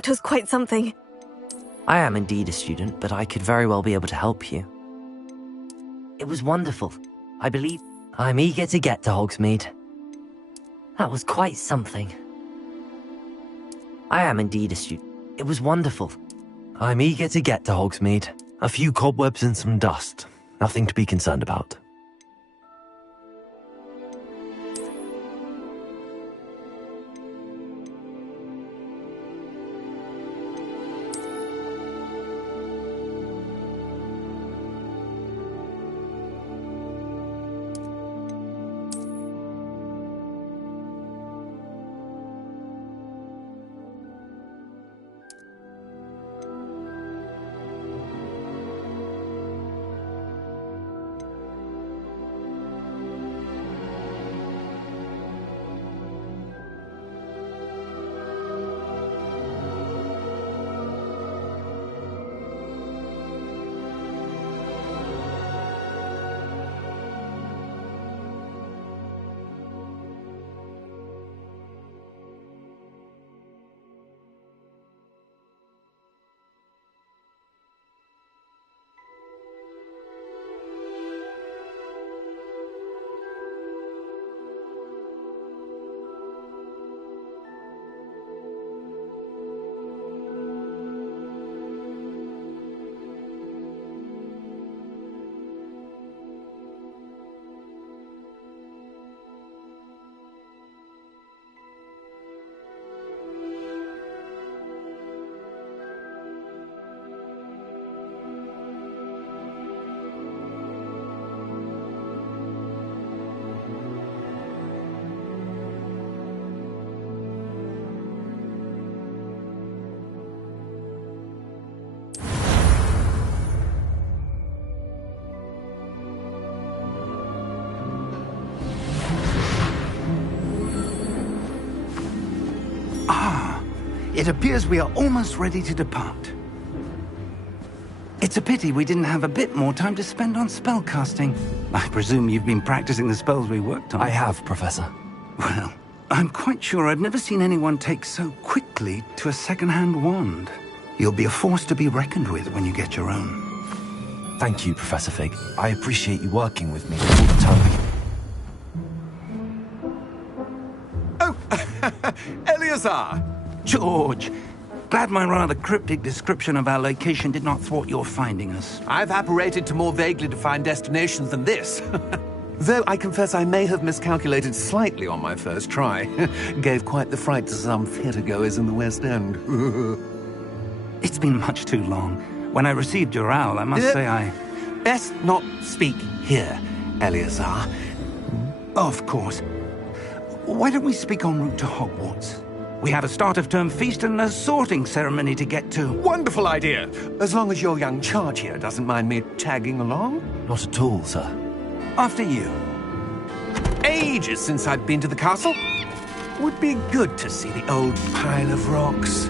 That was quite something. I am indeed a student, but I could very well be able to help you. It was wonderful. I believe I'm eager to get to Hogsmeade. That was quite something. I am indeed a student. It was wonderful. I'm eager to get to Hogsmeade. A few cobwebs and some dust. Nothing to be concerned about. It appears we are almost ready to depart. It's a pity we didn't have a bit more time to spend on spellcasting. I presume you've been practicing the spells we worked on. I have, Professor. Well, I'm quite sure I've never seen anyone take so quickly to a second-hand wand. You'll be a force to be reckoned with when you get your own. Thank you, Professor Fig. I appreciate you working with me all the time. Oh, Eleazar! George, glad my rather cryptic description of our location did not thwart your finding us. I've apparated to more vaguely defined destinations than this. Though I confess I may have miscalculated slightly on my first try. Gave quite the fright to some theatre-goers in the West End. It's been much too long. When I received your owl, I must say I... Best not speak here, Eleazar. Of course. Why don't we speak en route to Hogwarts? We have a start-of-term feast and a sorting ceremony to get to. Wonderful idea! As long as your young charge here doesn't mind me tagging along. Not at all, sir. After you. Ages since I'd been to the castle. Would be good to see the old pile of rocks.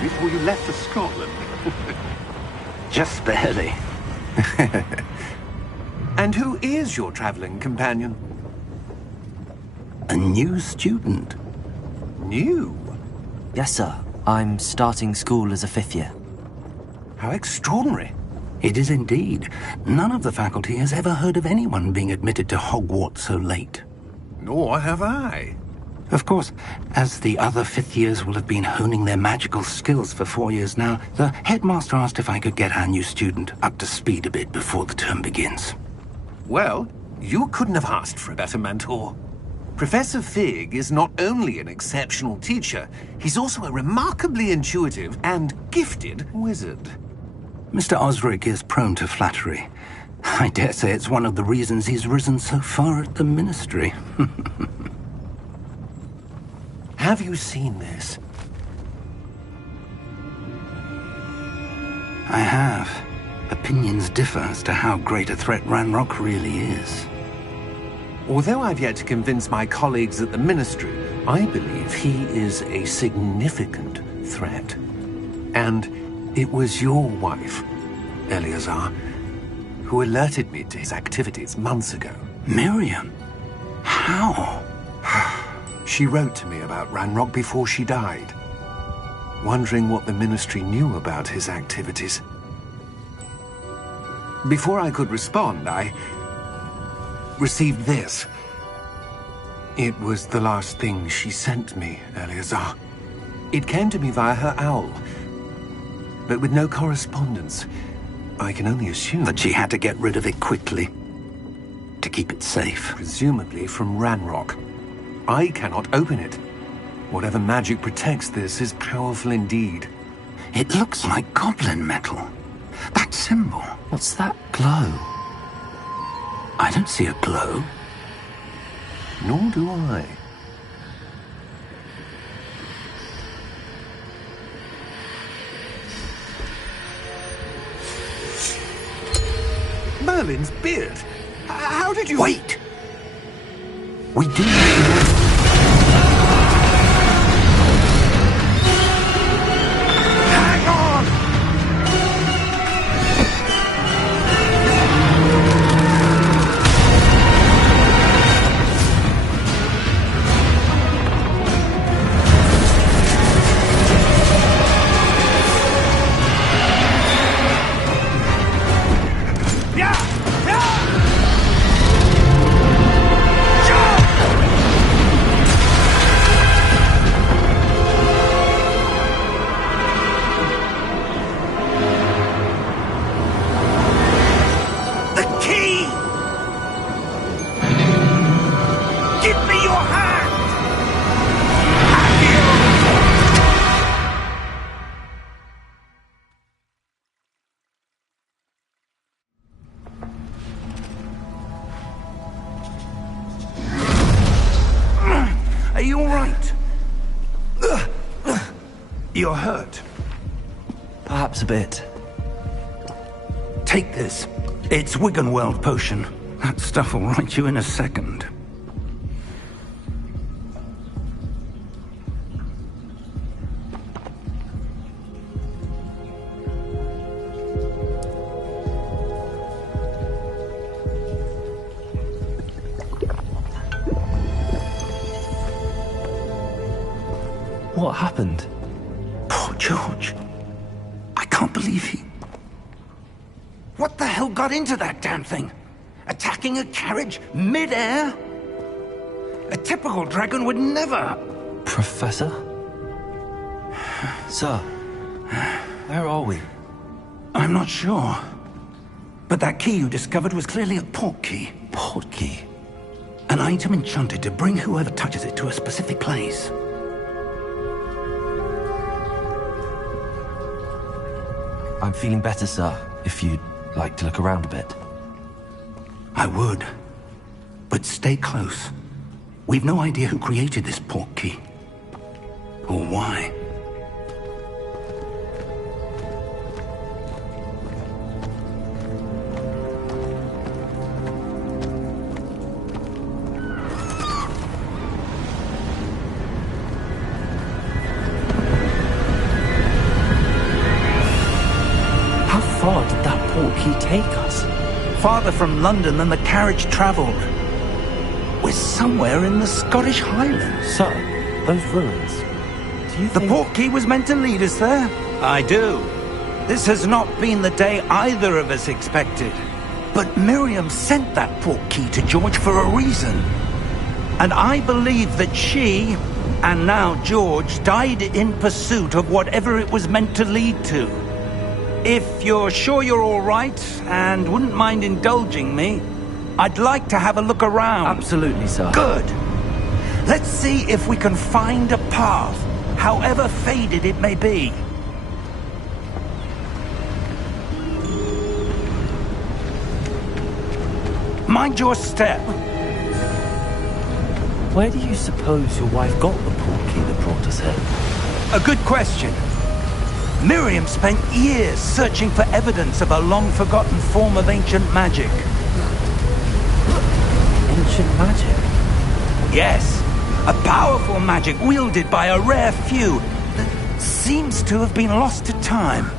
Before you left for Scotland. Just barely. And who is your traveling companion? A new student. New? Yes, sir. I'm starting school as a 5th year. How extraordinary. It is indeed. None of the faculty has ever heard of anyone being admitted to Hogwarts so late. Nor have I. Of course, as the other fifth years will have been honing their magical skills for 4 years now, the headmaster asked if I could get our new student up to speed a bit before the term begins. Well, you couldn't have asked for a better mentor. Professor Fig is not only an exceptional teacher, he's also a remarkably intuitive and gifted wizard. Mr. Osric is prone to flattery. I dare say it's one of the reasons he's risen so far at the Ministry. Have you seen this? I have. Opinions differ as to how great a threat Ranrock really is. Although I've yet to convince my colleagues at the Ministry, I believe he is a significant threat. And it was your wife, Eleazar, who alerted me to his activities months ago. Miriam? How? She wrote to me about Ranrock before she died, wondering what the Ministry knew about his activities. Before I could respond, I received this. It was the last thing she sent me, Eleazar. It came to me via her owl, but with no correspondence. I can only assume That she had to get rid of it quickly, to keep it safe. presumably from Ranrock. I cannot open it. Whatever magic protects this is powerful indeed. It looks like goblin metal. That symbol. What's that glow? I don't see a glow. Nor do I. Merlin's beard? How did you... Wait! We do... Hang on! Are you all right? You're hurt. Perhaps a bit. Take this. It's Wiggenweld potion. That stuff will right you in a second. What happened? Poor George. I can't believe he... What the hell got into that damn thing? Attacking a carriage mid-air? A typical dragon would never... Professor? Sir, where are we? I'm not sure. But that key you discovered was clearly a portkey. Portkey? An item enchanted to bring whoever touches it to a specific place. I'm feeling better, sir, if you'd like to look around a bit. I would. But stay close. We've no idea who created this portkey. Or why. How far did that portkey take us? Farther from London than the carriage traveled. We're somewhere in the Scottish Highlands. Sir, those ruins. Do you The think... portkey was meant to lead us there? I do. This has not been the day either of us expected. But Miriam sent that portkey to George for a reason. And I believe that she, and now George, died in pursuit of whatever it was meant to lead to. If you're sure you're all right, and wouldn't mind indulging me, I'd like to have a look around. Absolutely, sir. Good. Let's see if we can find a path, however faded it may be. Mind your step. Where do you suppose your wife got the portkey that brought us here? A good question. Miriam spent years searching for evidence of a long-forgotten form of ancient magic. Ancient magic? Yes, a powerful magic wielded by a rare few that seems to have been lost to time.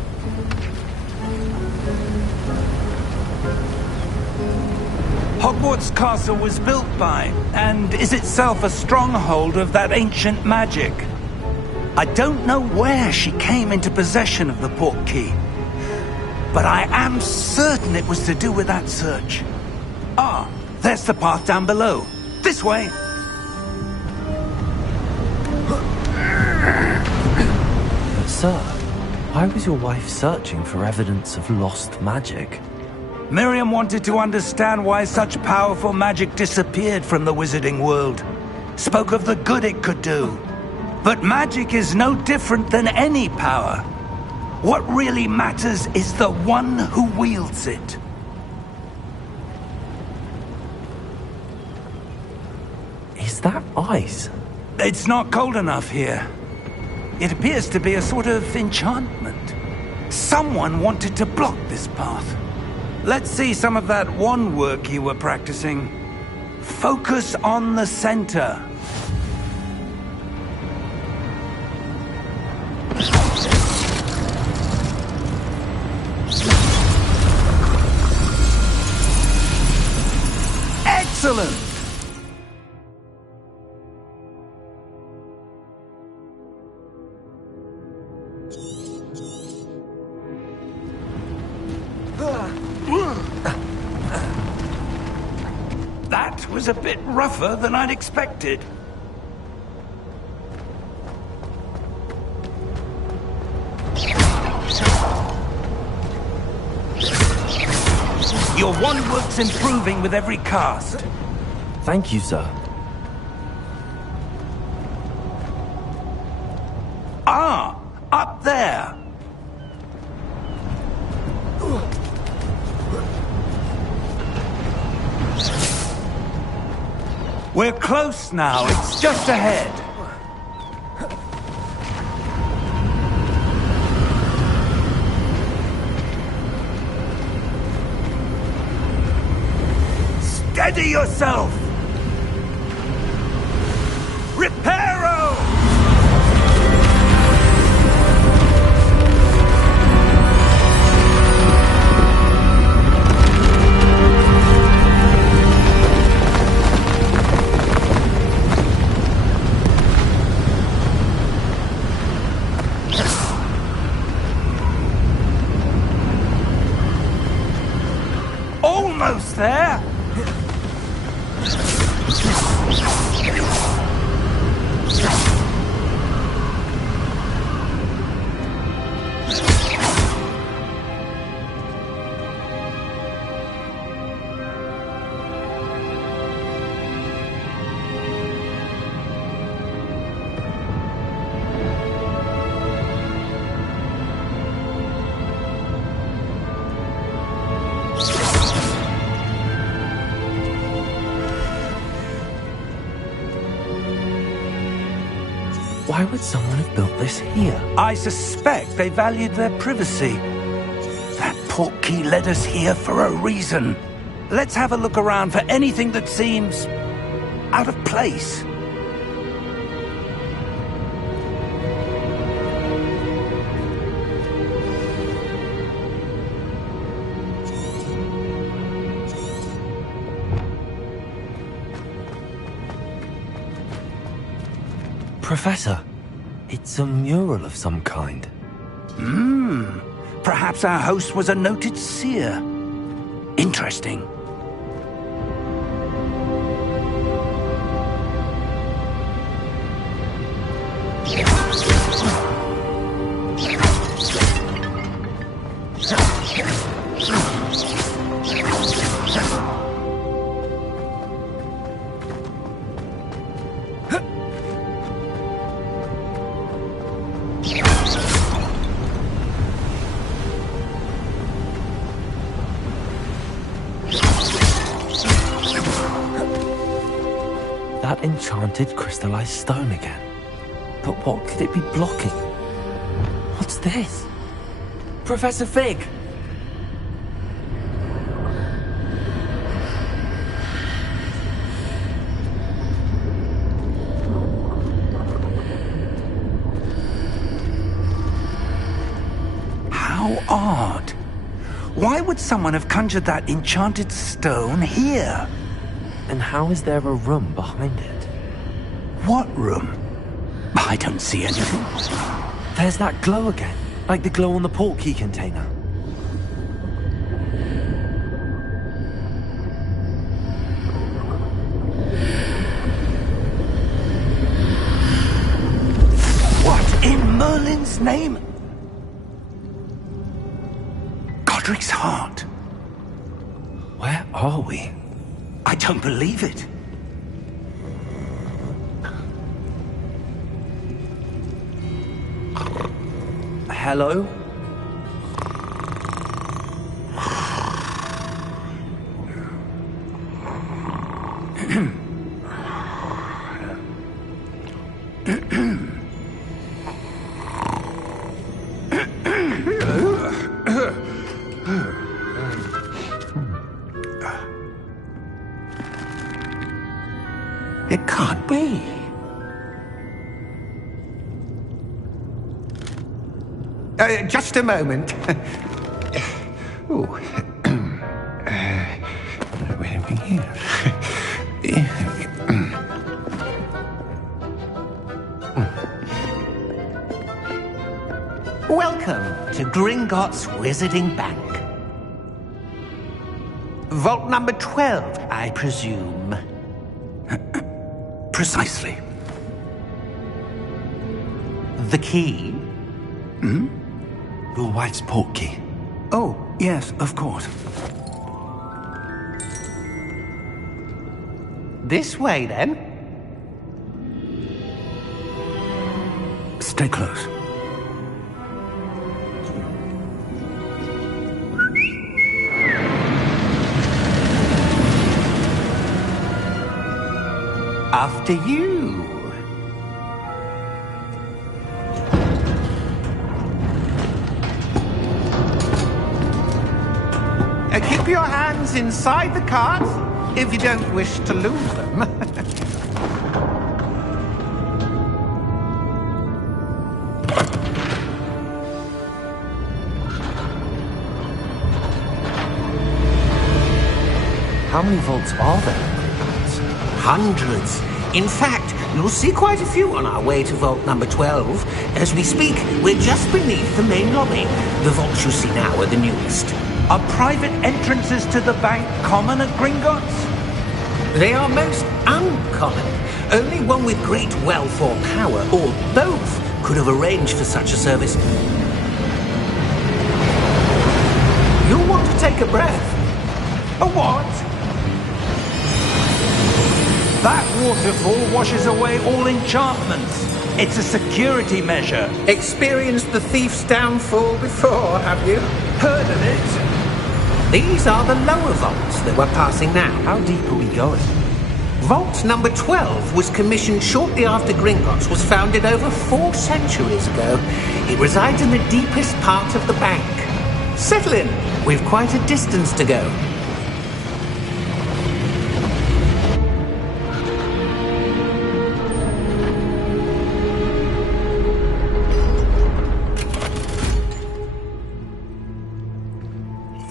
Hogwarts Castle was built by, and is itself a stronghold of that ancient magic. I don't know where she came into possession of the portkey, but I am certain it was to do with that search. Ah, there's the path down below. This way. But sir, why was your wife searching for evidence of lost magic? Miriam wanted to understand why such powerful magic disappeared from the wizarding world. Spoke of the good it could do. But magic is no different than any power. What really matters is the one who wields it. Is that ice? It's not cold enough here. It appears to be a sort of enchantment. Someone wanted to block this path. Let's see some of that wand work you were practicing. Focus on the center. Excellent! That was a bit rougher than I'd expected. Your wand work's improving with every cast. Thank you, sir. Ah, up there. We're close now. It's just ahead. Steady yourself! Reparo! Almost there! Why would someone have built this here? I suspect they valued their privacy. That portkey led us here for a reason. Let's have a look around for anything that seems out of place. Professor, it's a mural of some kind. Perhaps our host was a noted seer. Interesting. That enchanted crystallized stone again. But what could it be blocking? What's this? Professor Fig! How odd. Why would someone have conjured that enchanted stone here? And how is there a room behind it? What room? I don't see anything. There's that glow again, like the glow on the portkey container. What in Merlin's name? Godric's heart. Where are we? I don't believe it. Hello? It can't be. Just a moment. Oh. Where are we here? Welcome to Gringotts Wizarding Bank. Vault number 12, I presume. Precisely. The key? Hmm? Your wife's portkey. Oh, yes, of course. This way, then. Stay close. After you. Keep your hands inside the cart if you don't wish to lose them. How many vaults are there? Hundreds. In fact, you'll see quite a few on our way to vault number 12. As we speak, we're just beneath the main lobby. The vaults you see now are the newest. Are private entrances to the bank common at Gringotts? They are most uncommon. Only one with great wealth or power, or both, could have arranged for such a service. You'll want to take a breath. A what? That waterfall washes away all enchantments. It's a security measure. Experienced the thief's downfall before, have you? Heard of it? These are the lower vaults that we're passing now. How deep are we going? Vault number 12 was commissioned shortly after Gringotts was founded over 4 centuries ago. It resides in the deepest part of the bank. Settle in. We've quite a distance to go.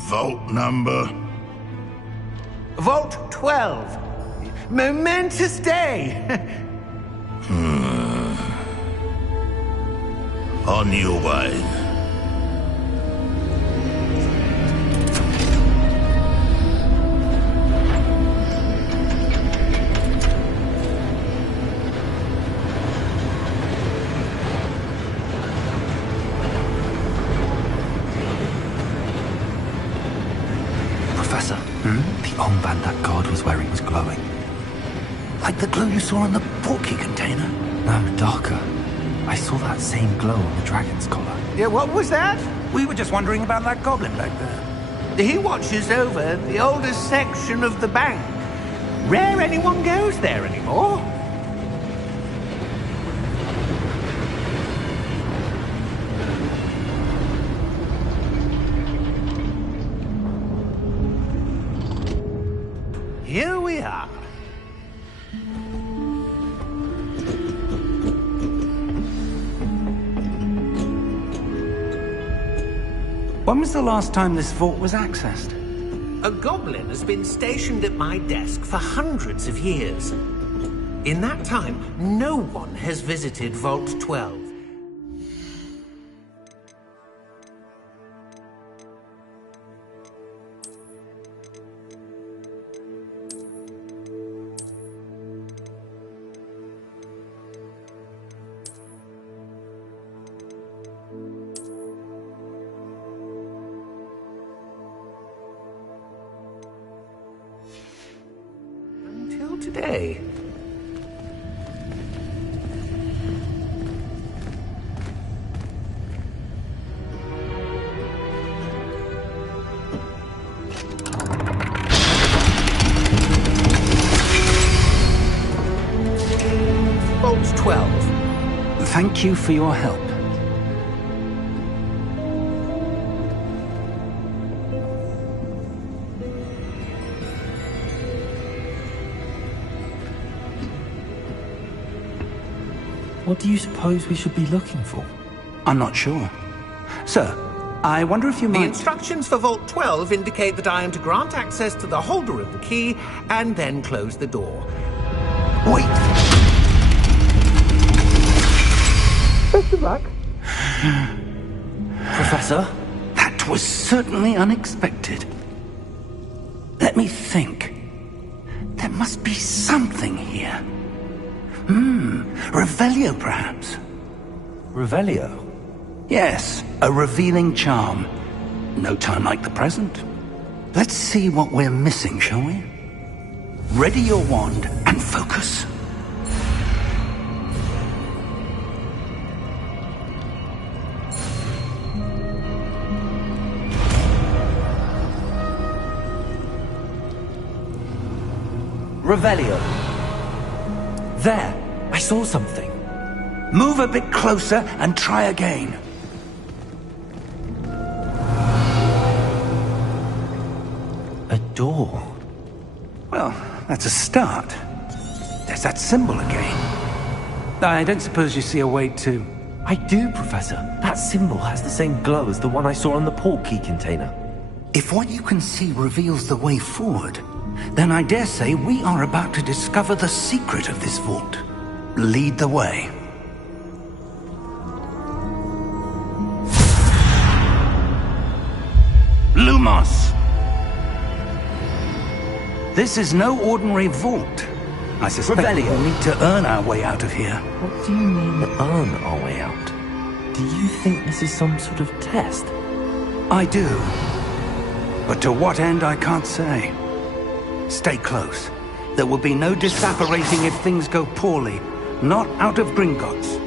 Vault number? Vault 12. Momentous day. On your way. Professor, the armband that guard was wearing was glowing. Like the glow you saw in the portkey container? No, darker. I saw that same glow on the dragon's collar. Yeah, what was that? We were just wondering about that goblin back there. He watches over the oldest section of the bank. Rare anyone goes there anymore. Here we are. When was the last time this vault was accessed? A goblin has been stationed at my desk for hundreds of years. In that time, no one has visited Vault 12. Today. Vault 12. Thank you for your help. What do you suppose we should be looking for? I'm not sure. Sir, I wonder if you The might... instructions for Vault 12 indicate that I am to grant access to the holder of the key and then close the door. Wait! Best of luck. Professor? That was certainly unexpected. Let me think. There must be something here. Revelio, perhaps? Revelio? Yes, a revealing charm. No time like the present. Let's see what we're missing, shall we? Ready your wand and focus. Revelio. There! I saw something. Move a bit closer and try again. A door. Well, that's a start. There's that symbol again. I don't suppose you see a way to... I do, Professor. That symbol has the same glow as the one I saw on the portkey container. If what you can see reveals the way forward, then I dare say we are about to discover the secret of this vault. Lead the way. Lumos! This is no ordinary vault. I suspect we'll need to earn our way out of here. What do you mean, earn our way out? Do you think this is some sort of test? I do. But to what end, I can't say. Stay close. There will be no disapparating if things go poorly. Not out of Gringotts.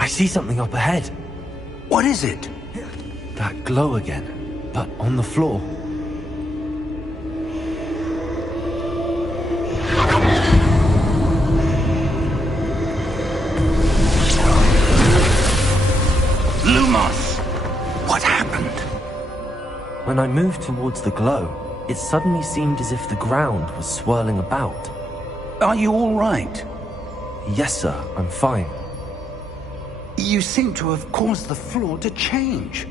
I see something up ahead. What is it? That glow again, but on the floor. Lumos! What happened? When I moved towards the glow, it suddenly seemed as if the ground was swirling about. Are you all right? Yes, sir, I'm fine. You seem to have caused the floor to change.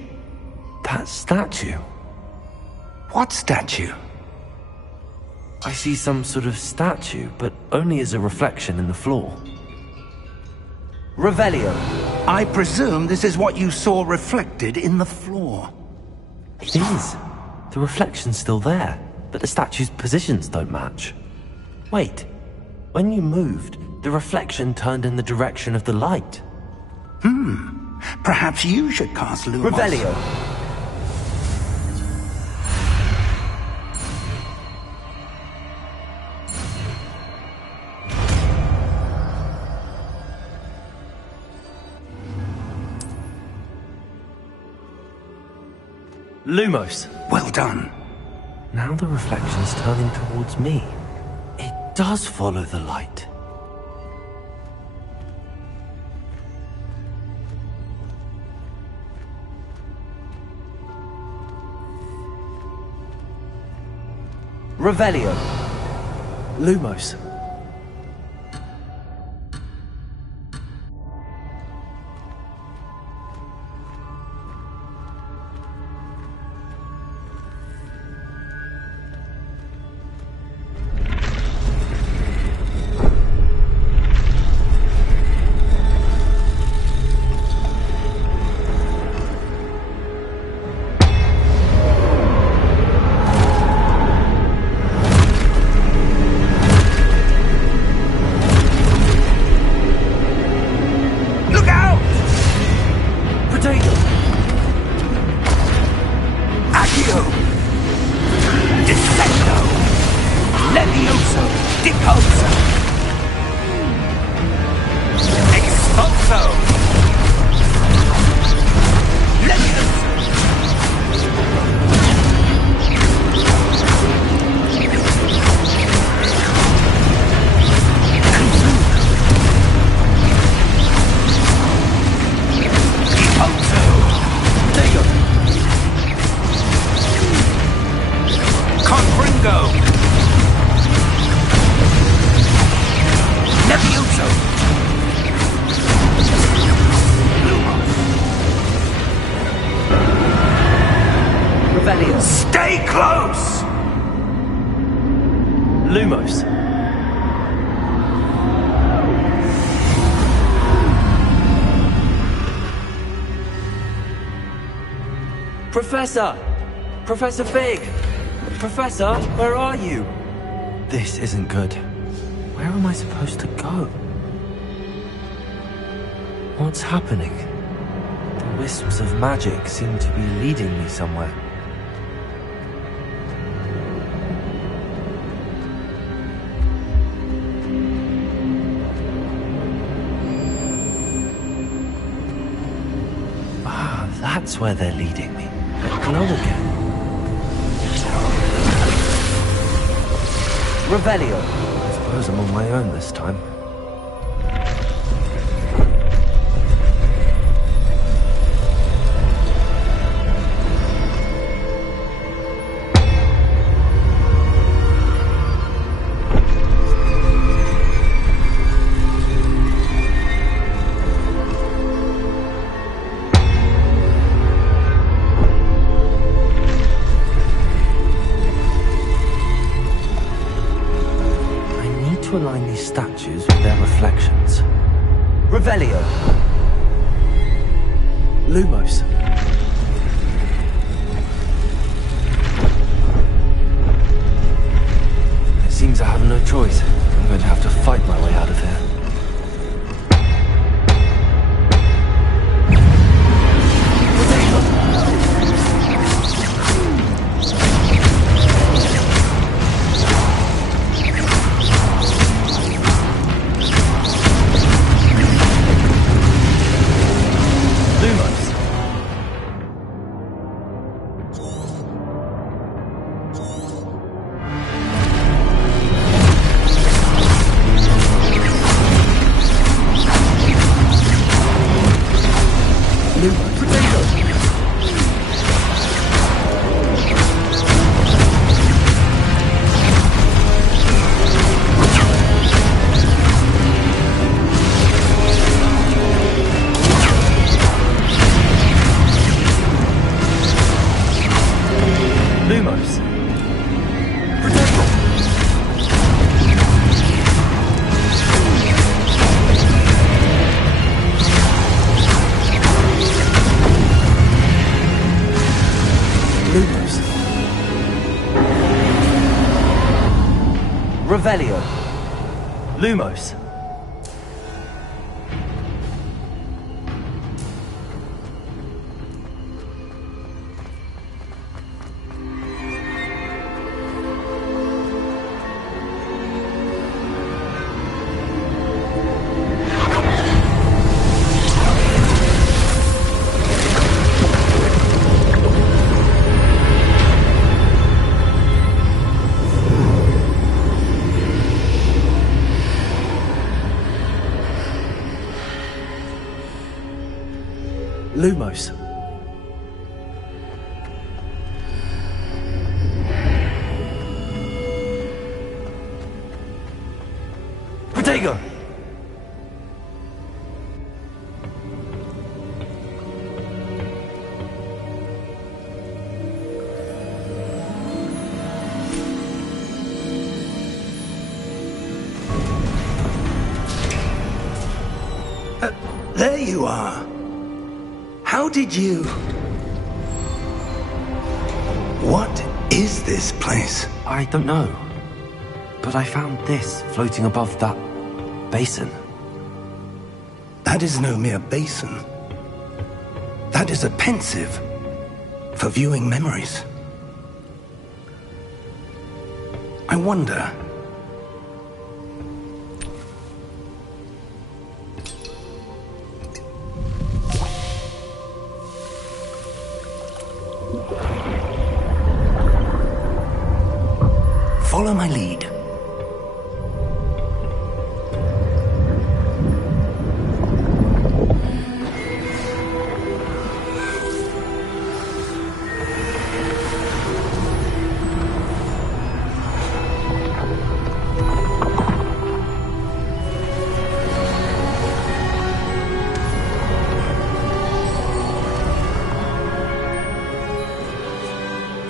That statue, What statue? I see some sort of statue, but only as a reflection in the floor. Revelio. I presume this is what you saw reflected in the floor. It is. The reflection's still there, but the statue's positions don't match. Wait. When you moved, the reflection turned in the direction of the light. Perhaps you should cast Lumos. Revelio. Lumos. Well done. Now the reflection's turning towards me. It does follow the light. Revelio. Lumos. Stay close! Lumos. Professor! Professor Fig! Professor, where are you? This isn't good. Where am I supposed to go? What's happening? The wisps of magic seem to be leading me somewhere. Ah, that's where they're leading me. Glow again. Revelio. I suppose I'm on my own this time. To align these statues with their reflections. Revelio. Lumos. It seems I have no choice. I'm going to have to fight my way out of here. Lumos. Lumos. Revelio. Lumos. Lumos. Protego! There you are. How did you... What is this place? I don't know. But I found this floating above that basin. That is no mere basin. That is a pensive for viewing memories. I wonder... Follow my lead.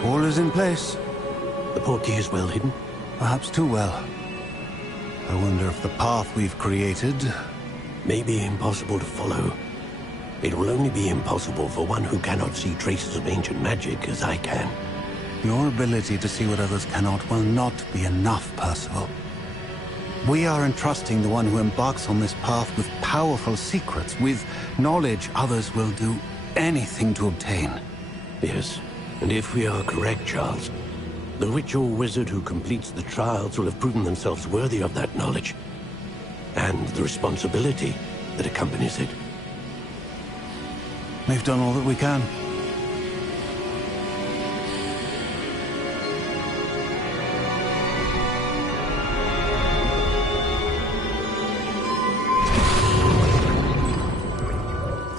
All is in place. The portkey is well hidden. Perhaps too well. I wonder if the path we've created... May be impossible to follow. It will only be impossible for one who cannot see traces of ancient magic as I can. Your ability to see what others cannot will not be enough, Percival. We are entrusting the one who embarks on this path with powerful secrets, with knowledge others will do anything to obtain. Yes, and if we are correct, Charles, the witch or wizard who completes the trials will have proven themselves worthy of that knowledge, and the responsibility that accompanies it. We've done all that we can.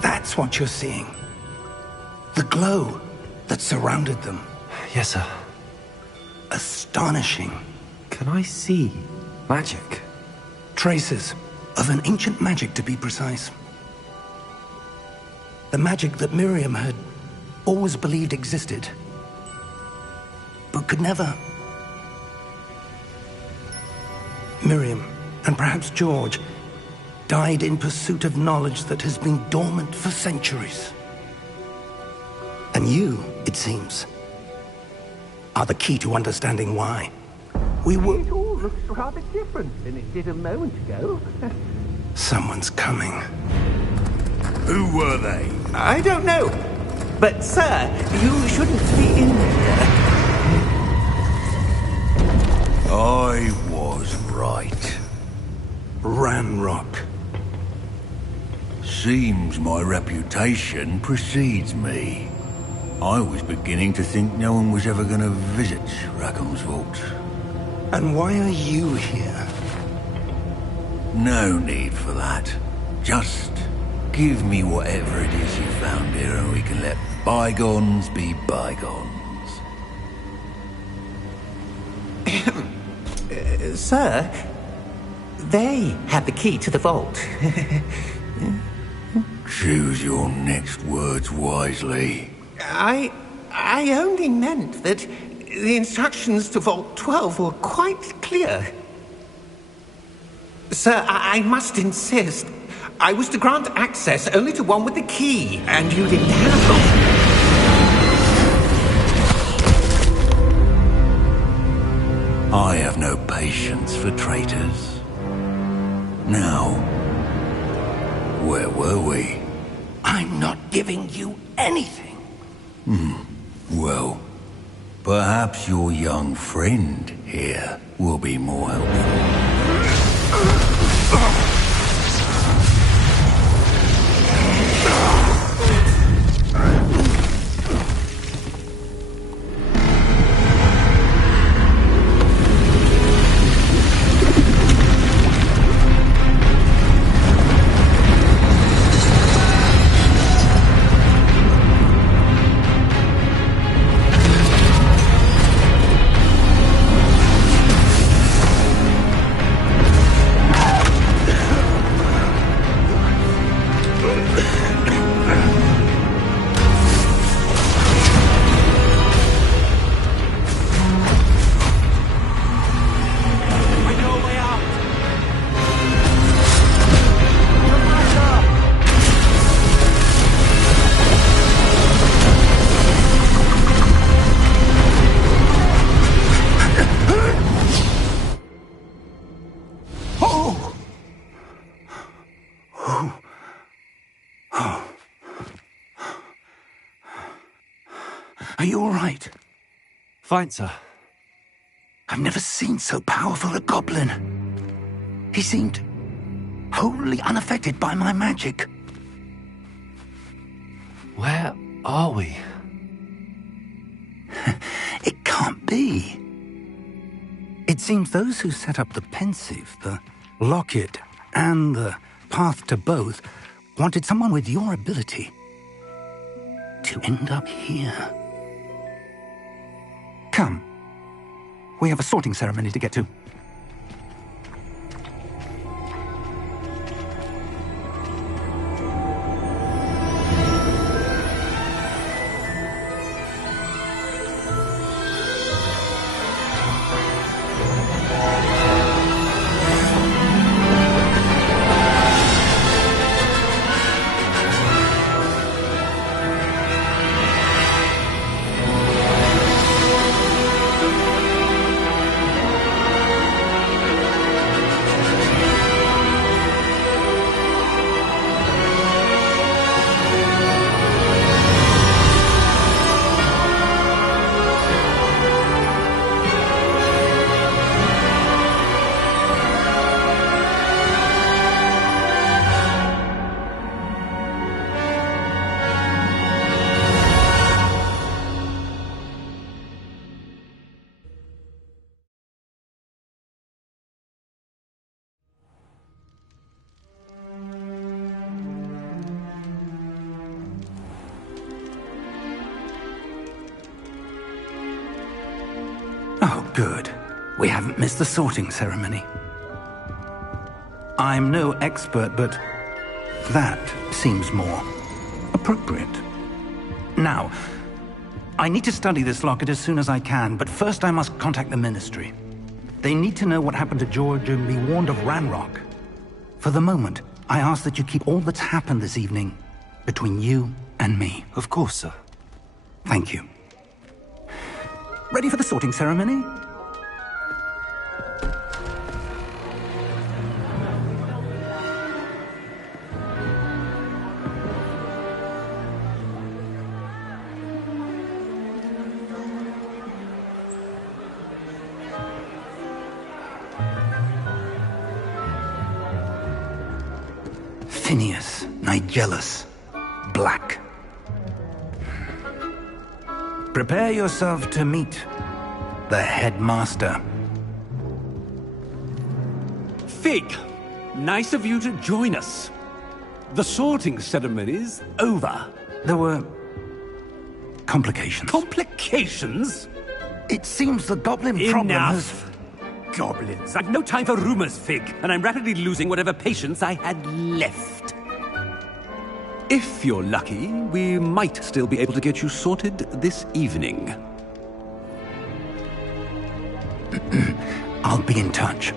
That's what you're seeing. The glow that surrounded them. Yes, sir. Astonishing. Can I see magic? Traces of an ancient magic, to be precise. The magic that Miriam had always believed existed, but could never. Miriam, and perhaps George, died in pursuit of knowledge that has been dormant for centuries. And you, it seems, are the key to understanding why. We were... It all looks rather different than it did a moment ago. Someone's coming. Who were they? I don't know. But, sir, you shouldn't be in there. I was right. Ranrock. Seems my reputation precedes me. I was beginning to think no one was ever going to visit Rackham's vault. And why are you here? No need for that. Just give me whatever it is you found here and we can let bygones be bygones. Sir, they had the key to the vault. Choose your next words wisely. I only meant that The instructions to Vault 12 were quite clear. Sir, I must insist. I was to grant access only to one with the key, and you didn't have one. I have no patience for traitors. Now, where were we? I'm not giving you anything. Well, perhaps your young friend here will be more helpful. Are you all right? Fine, sir. I've never seen so powerful a goblin. He seemed wholly unaffected by my magic. Where are we? It can't be. It seems those who set up the pensive, the locket, and the path to both wanted someone with your ability to end up here. Come. We have a sorting ceremony to get to. Oh, good. We haven't missed the sorting ceremony. I'm no expert, but that seems more appropriate. Now, I need to study this locket as soon as I can, but first I must contact the Ministry. They need to know what happened to George and be warned of Ranrock. For the moment, I ask that you keep all that's happened this evening between you and me. Of course, sir. Thank you. Ready for the sorting ceremony? Phineas, Nigellus, Black. Prepare yourself to meet the headmaster. Fig, nice of you to join us. The sorting ceremony's over. There were complications. Complications? It seems the goblin problem has... Enough! Goblins. I've no time for rumors, Fig, and I'm rapidly losing whatever patience I had left. If you're lucky, we might still be able to get you sorted this evening. I'll be in touch.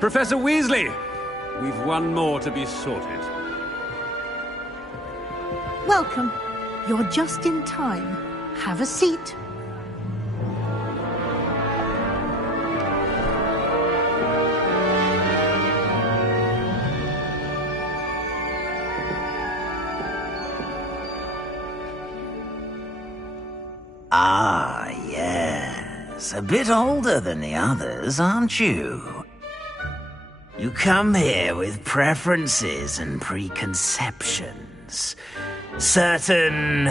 Professor Weasley! We've one more to be sorted. Welcome. You're just in time. Have a seat. Ah, yes. A bit older than the others, aren't you? You come here with preferences and preconceptions. Certain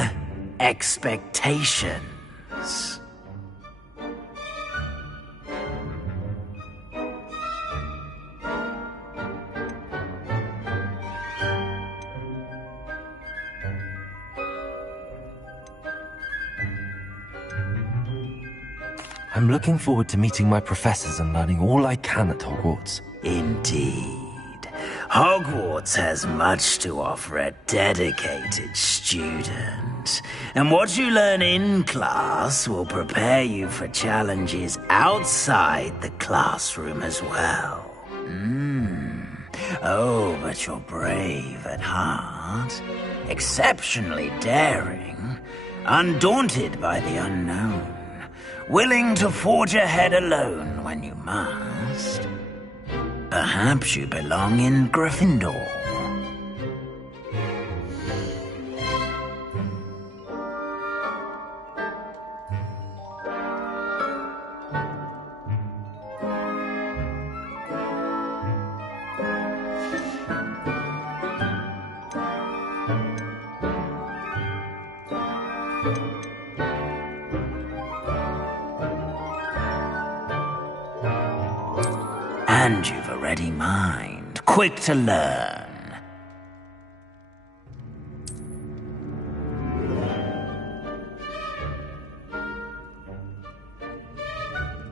expectations. I'm looking forward to meeting my professors and learning all I can at Hogwarts. Indeed. Hogwarts has much to offer a dedicated student. And what you learn in class will prepare you for challenges outside the classroom as well. Oh, but you're brave at heart. Exceptionally daring. Undaunted by the unknown. Willing to forge ahead alone when you must. Perhaps you belong in Gryffindor. And you've a ready mind, quick to learn.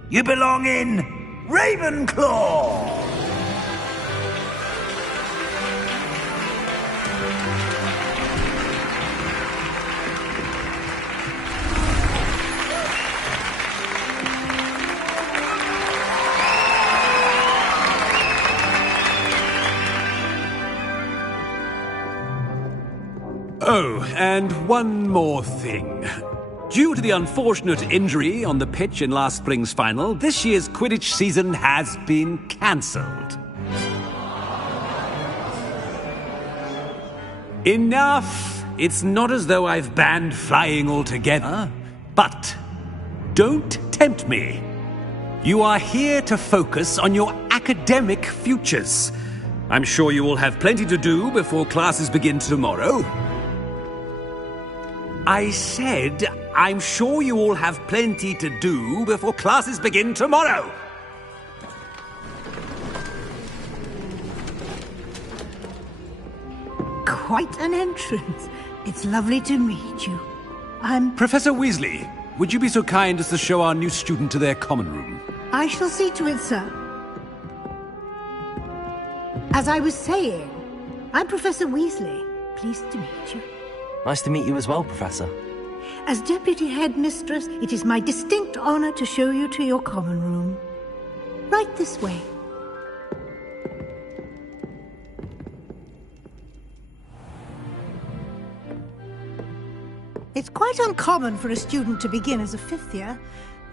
You belong in Ravenclaw! Oh, and one more thing. Due to the unfortunate injury on the pitch in last spring's final, this year's Quidditch season has been cancelled. Enough! It's not as though I've banned flying altogether. But don't tempt me. You are here to focus on your academic futures. I'm sure you will have plenty to do before classes begin tomorrow. I said, I'm sure you all have plenty to do before classes begin tomorrow. Quite an entrance. It's lovely to meet you. Professor Weasley, would you be so kind as to show our new student to their common room? I shall see to it, sir. As I was saying, I'm Professor Weasley. Pleased to meet you. Nice to meet you as well, Professor. As Deputy Headmistress, it is my distinct honor to show you to your common room. Right this way. It's quite uncommon for a student to begin as a fifth year.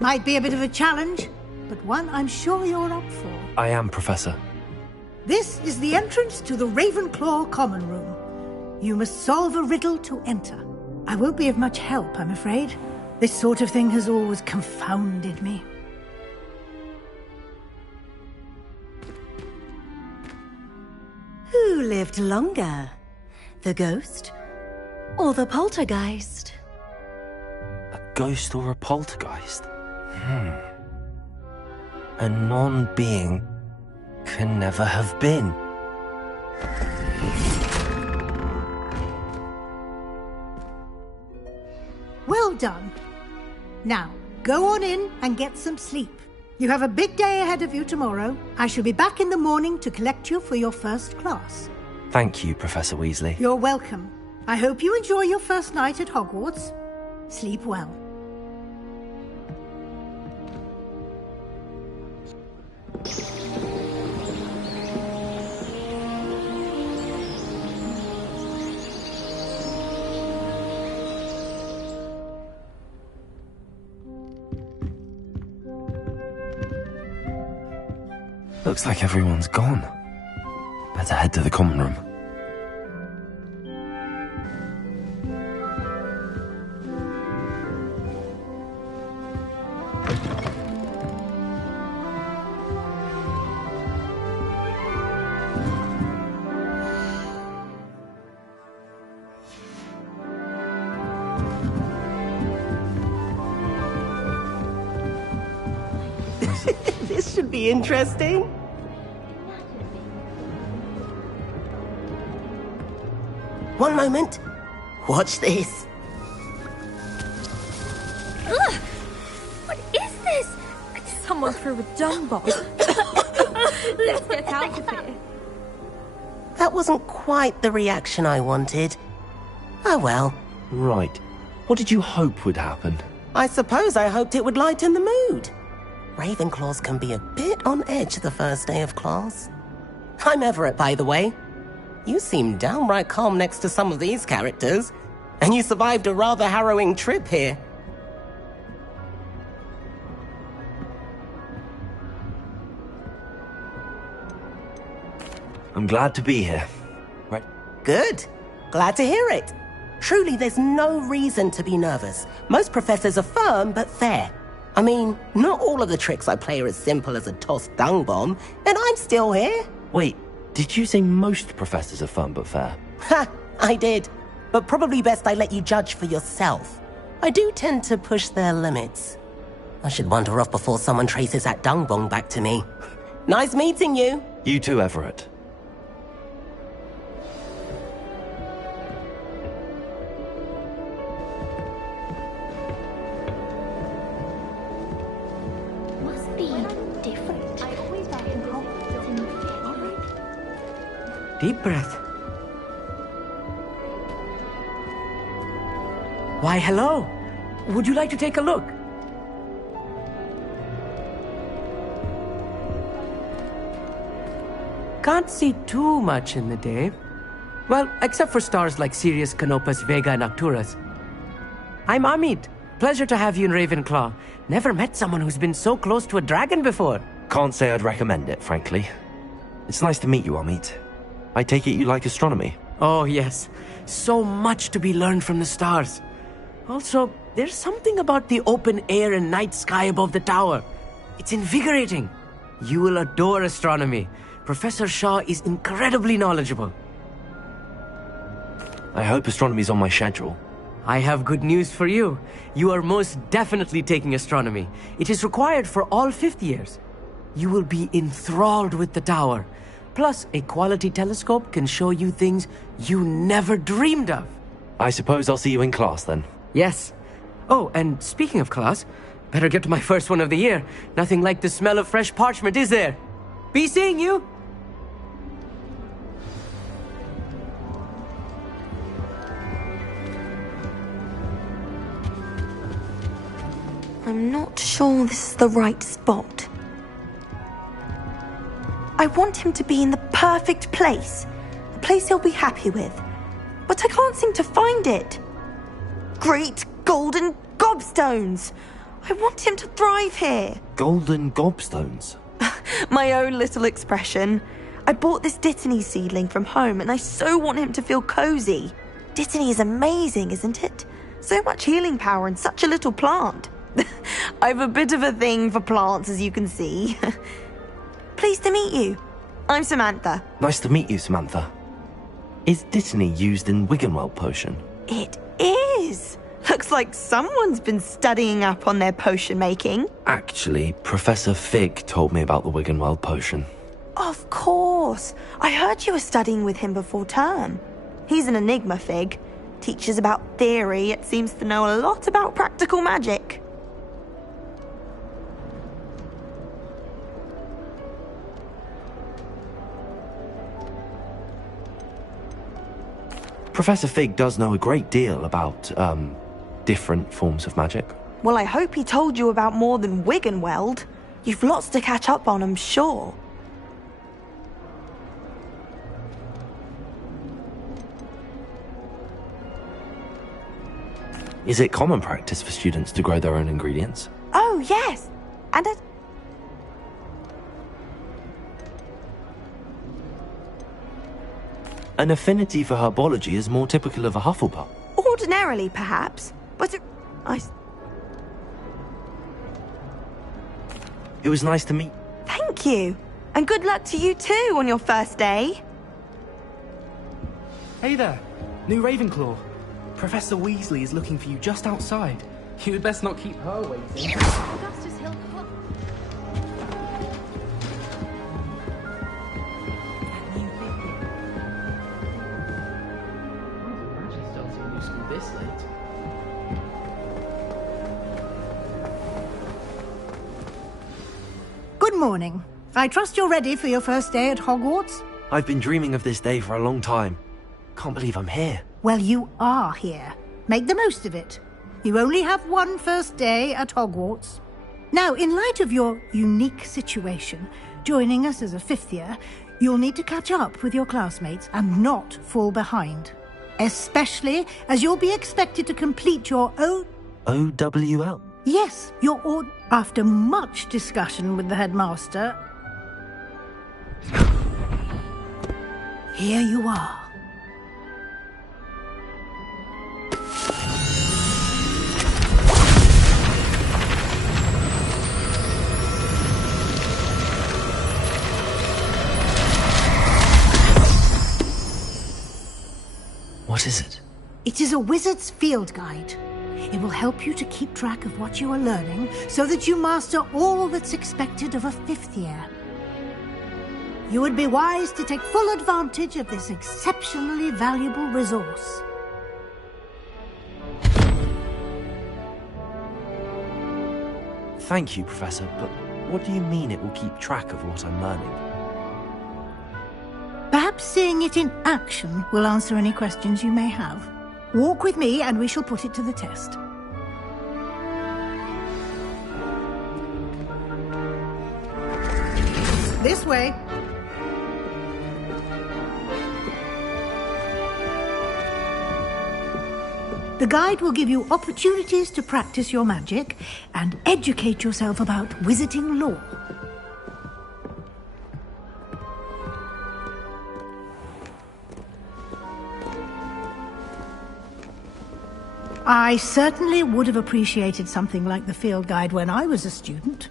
Might be a bit of a challenge, but one I'm sure you're up for. I am, Professor. This is the entrance to the Ravenclaw common room. You must solve a riddle to enter. I won't be of much help, I'm afraid. This sort of thing has always confounded me. Who lived longer? The ghost or the poltergeist? A ghost or a poltergeist? A non-being can never have been. Well done. Now, Go on in and get some sleep. You have a big day ahead of you tomorrow. I shall be back in the morning to collect you for your first class. Thank you, Professor Weasley. You're welcome. I hope you enjoy your first night at Hogwarts. Sleep well. Looks like everyone's gone. Better head to the common room. This should be interesting. One moment. Watch this. Ugh! What is this? Someone threw a dung bomb. Let's get out of here. That wasn't quite the reaction I wanted. Oh well. Right. What did you hope would happen? I suppose I hoped it would lighten the mood. Ravenclaws can be a bit on edge the first day of class. I'm Everett, by the way. You seem downright calm next to some of these characters, and you survived a rather harrowing trip here. I'm glad to be here. Right. Good. Glad to hear it. Truly, there's no reason to be nervous. Most professors are firm but fair. I mean, not all of the tricks I play are as simple as a tossed dung bomb, and I'm still here. Wait, did you say most professors are firm but fair? Ha! I did. But probably best I let you judge for yourself. I do tend to push their limits. I should wander off before someone traces that dung bomb back to me. Nice meeting you. You too, Everett. Deep breath. Why, hello. Would you like to take a look? Can't see too much in the day. Well, except for stars like Sirius, Canopus, Vega, and Arcturus. I'm Amit. Pleasure to have you in Ravenclaw. Never met someone who's been so close to a dragon before. Can't say I'd recommend it, frankly. It's nice to meet you, Amit. I take it you like astronomy? Oh, yes. So much to be learned from the stars. Also, there's something about the open air and night sky above the tower. It's invigorating. You will adore astronomy. Professor Shaw is incredibly knowledgeable. I hope astronomy's on my schedule. I have good news for you. You are most definitely taking astronomy. It is required for all fifth years. You will be enthralled with the tower. Plus, a quality telescope can show you things you never dreamed of. I suppose I'll see you in class then. Yes. Oh, and speaking of class, better get to my first one of the year. Nothing like the smell of fresh parchment, is there? Be seeing you! I'm not sure this is the right spot. I want him to be in the perfect place. A place he'll be happy with. But I can't seem to find it. Great golden gobstones! I want him to thrive here. Golden gobstones? My own little expression. I bought this Dittany seedling from home and I so want him to feel cozy. Dittany is amazing, isn't it? So much healing power in such a little plant. I've a bit of a thing for plants, as you can see. Pleased to meet you. I'm Samantha. Nice to meet you, Samantha. Is Dittany used in Wiggenweld potion? It is. Looks like someone's been studying up on their potion making. Actually, Professor Fig told me about the Wiggenweld potion. Of course. I heard you were studying with him before term. He's an enigma, Fig. Teaches about theory, yet seems to know a lot about practical magic. Professor Fig does know a great deal about, different forms of magic. Well, I hope he told you about more than Wiggenweld. You've lots to catch up on, I'm sure. Is it common practice for students to grow their own ingredients? Oh, yes. And An affinity for herbology is more typical of a Hufflepuff. ordinarily, perhaps, but It was nice to meet. Thank you. And good luck to you too on your first day. Hey there, new Ravenclaw. Professor Weasley is looking for you just outside. You'd best not keep her waiting. Augustus Hill Club. Imagine starting a new school this late. Good morning. I trust you're ready for your first day at Hogwarts? I've been dreaming of this day for a long time. Can't believe I'm here. Well, you are here. Make the most of it. You only have one first day at Hogwarts. Now, in light of your unique situation, joining us as a fifth year, you'll need to catch up with your classmates and not fall behind. Especially as you'll be expected to complete your own... OWL? Yes, your after much discussion with the headmaster... Here you are. What is it? It is a wizard's field guide. It will help you to keep track of what you are learning so that you master all that's expected of a fifth year. You would be wise to take full advantage of this exceptionally valuable resource. Thank you, Professor, but what do you mean it will keep track of what I'm learning? Perhaps seeing it in action will answer any questions you may have. Walk with me and we shall put it to the test. This way. The guide will give you opportunities to practice your magic and educate yourself about wizarding lore. I certainly would have appreciated something like the field guide when I was a student.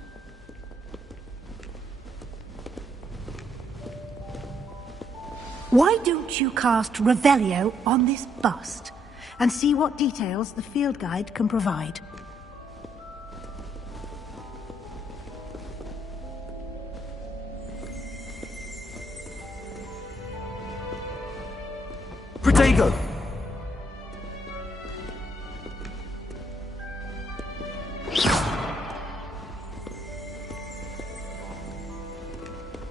Why don't you cast Revelio on this bust and see what details the field guide can provide? Protego!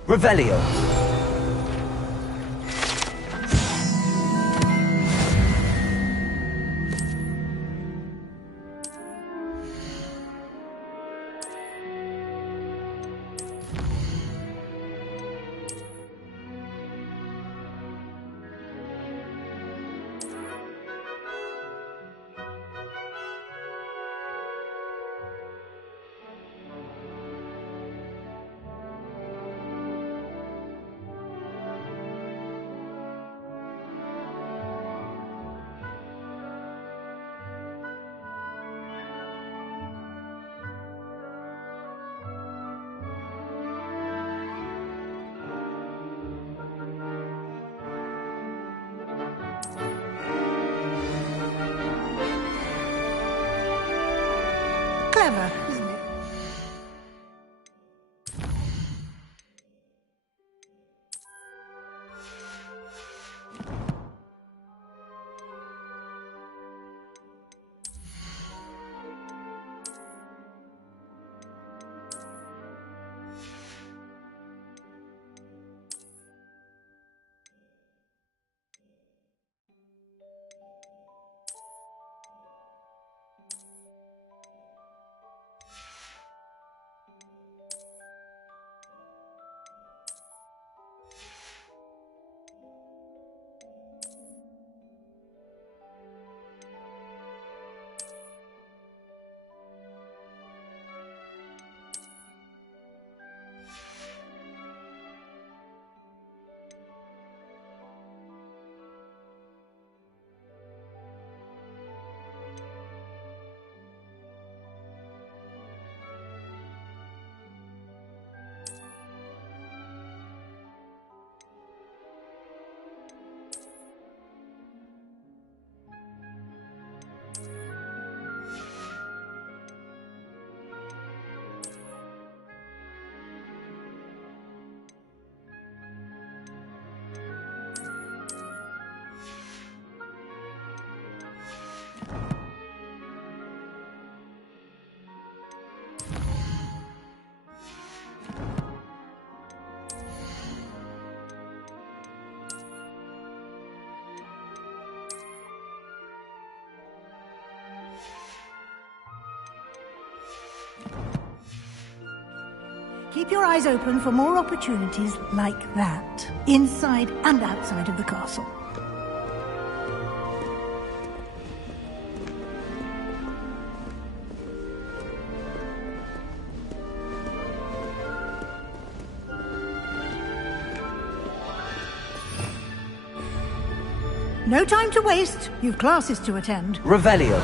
Revelio! Clever, isn't it? Keep your eyes open for more opportunities like that, inside and outside of the castle. No time to waste. You've classes to attend. Revelio.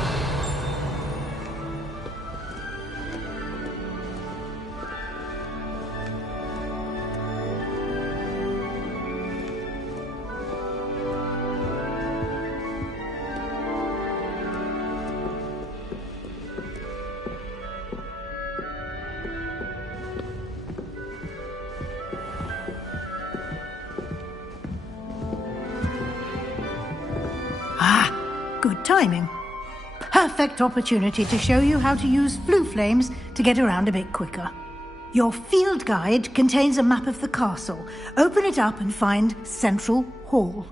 Good timing. Perfect opportunity to show you how to use flue flames to get around a bit quicker. Your field guide contains a map of the castle. Open it up and find Central Hall.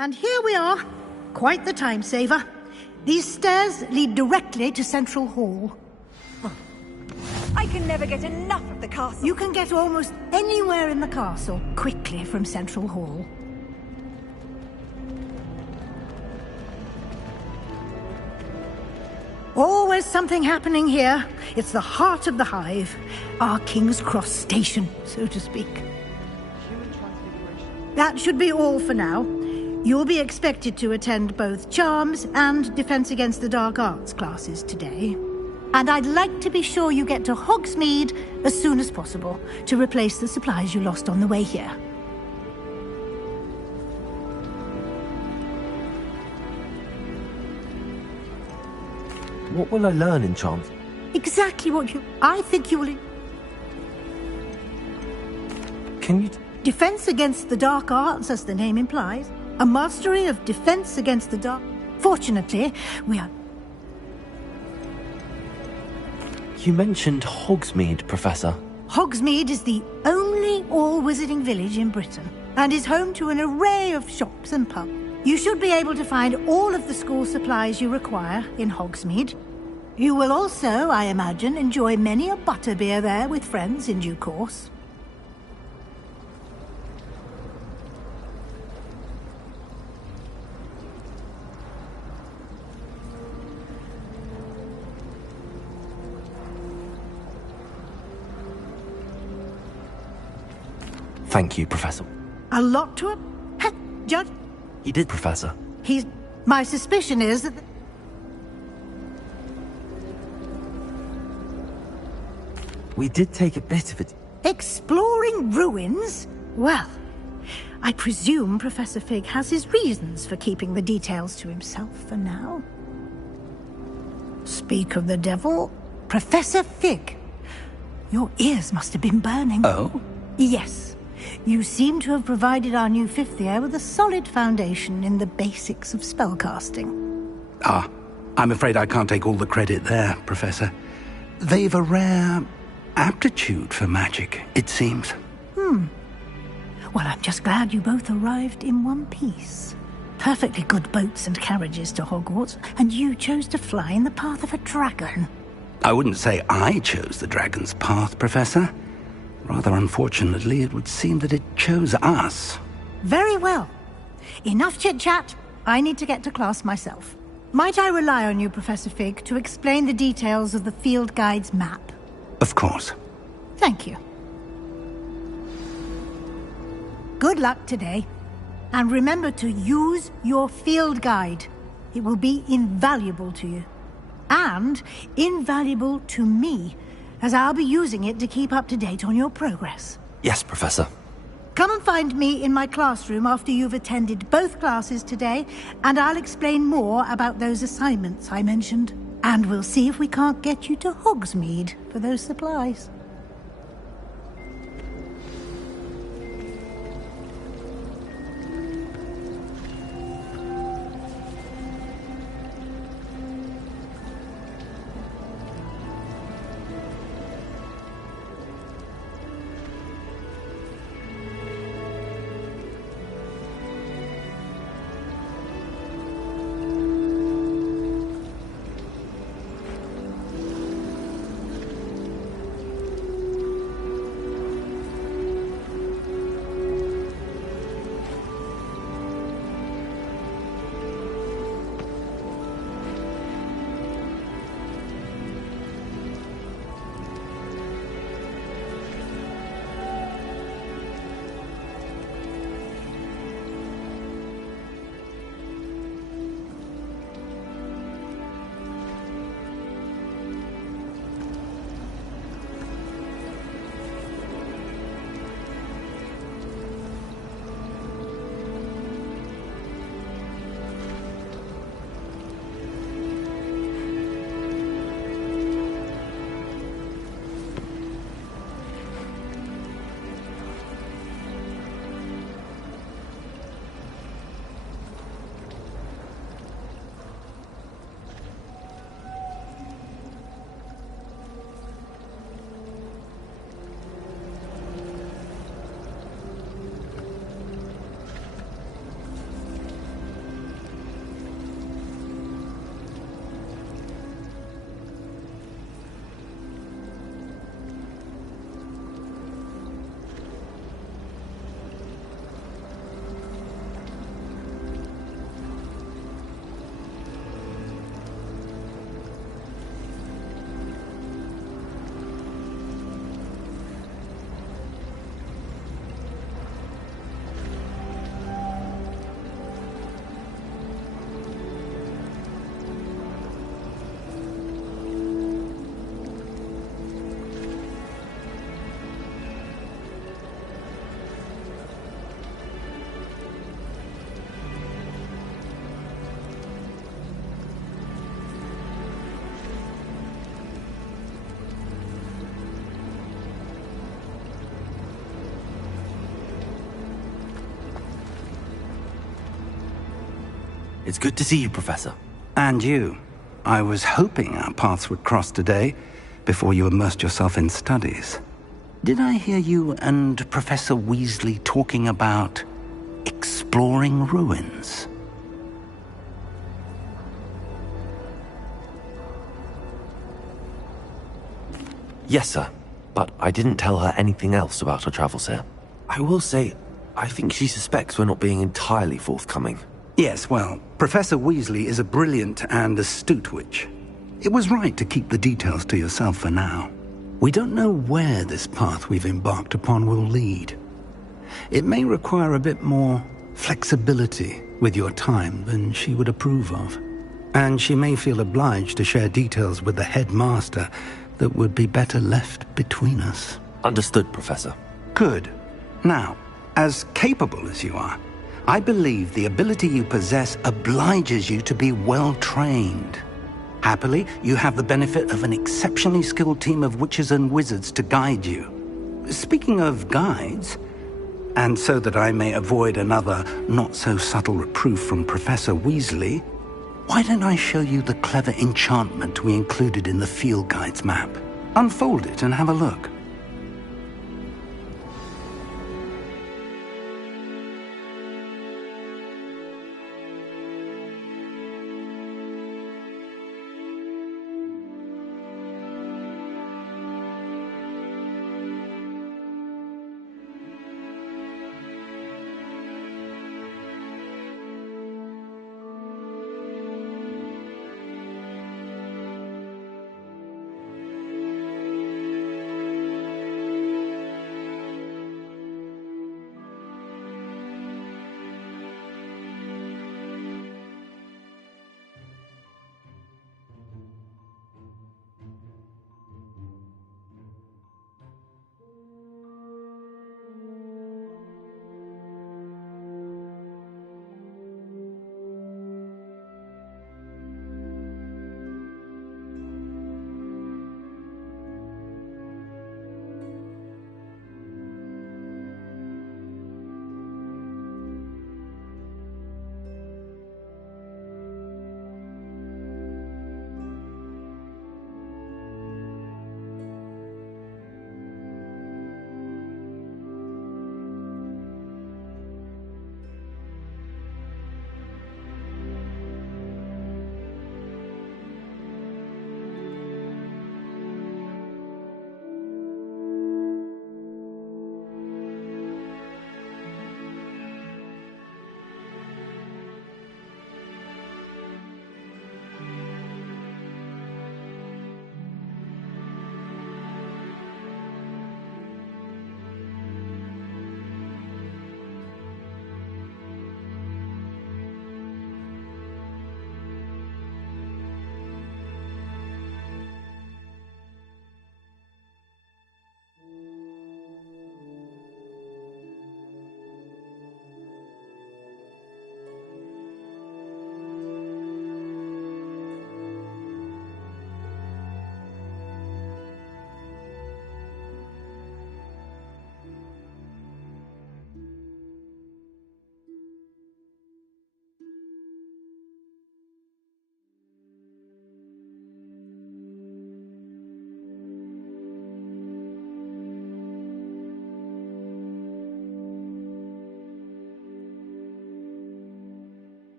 And here we are. Quite the time saver. These stairs lead directly to Central Hall. I can never get enough of the castle. You can get almost anywhere in the castle quickly from Central Hall. Always something happening here. It's the heart of the hive. Our King's Cross station, so to speak. That should be all for now. You'll be expected to attend both Charms and Defense Against the Dark Arts classes today. And I'd like to be sure you get to Hogsmeade as soon as possible to replace the supplies you lost on the way here. What will I learn in Charms? Exactly what I think you will... Can you... Defense Against the Dark Arts, as the name implies. A mastery of defense against the dark... Fortunately, we are... You mentioned Hogsmeade, Professor. Hogsmeade is the only all-wizarding village in Britain, and is home to an array of shops and pubs. You should be able to find all of the school supplies you require in Hogsmeade. You will also, I imagine, enjoy many a butterbeer there with friends in due course. Thank you, Professor. A lot to it. Judge? He did, Professor. My suspicion is that... We did take a bit of it. Exploring ruins? Well, I presume Professor Fig has his reasons for keeping the details to himself for now. Speak of the devil, Professor Fig. Your ears must have been burning. Oh? Yes. You seem to have provided our new fifth year with a solid foundation in the basics of spellcasting. Ah, I'm afraid I can't take all the credit there, Professor. They've a rare aptitude for magic, it seems. Well, I'm just glad you both arrived in one piece. perfectly good boats and carriages to Hogwarts, and you chose to fly in the path of a dragon. I wouldn't say I chose the dragon's path, Professor. Rather unfortunately, it would seem that it chose us. Very well. Enough chit-chat. I need to get to class myself. Might I rely on you, Professor Fig, to explain the details of the field guide's map? Of course. Thank you. Good luck today. And remember to use your field guide. It will be invaluable to you. And invaluable to me, as I'll be using it to keep up to date on your progress. Yes, Professor. Come and find me in my classroom after you've attended both classes today, and I'll explain more about those assignments I mentioned. And we'll see if we can't get you to Hogsmeade for those supplies. It's good to see you, Professor. And you. I was hoping our paths would cross today, before you immersed yourself in studies. Did I hear you and Professor Weasley talking about exploring ruins? Yes, sir. But I didn't tell her anything else about her travels here. I will say, I think she suspects we're not being entirely forthcoming. Yes, well, Professor Weasley is a brilliant and astute witch. It was right to keep the details to yourself for now. We don't know where this path we've embarked upon will lead. It may require a bit more flexibility with your time than she would approve of. And she may feel obliged to share details with the headmaster that would be better left between us. Understood, Professor. Good. Now, as capable as you are, I believe the ability you possess obliges you to be well-trained. Happily, you have the benefit of an exceptionally skilled team of witches and wizards to guide you. Speaking of guides, and so that I may avoid another not-so-subtle reproof from Professor Weasley, why don't I show you the clever enchantment we included in the field guide's map? Unfold it and have a look.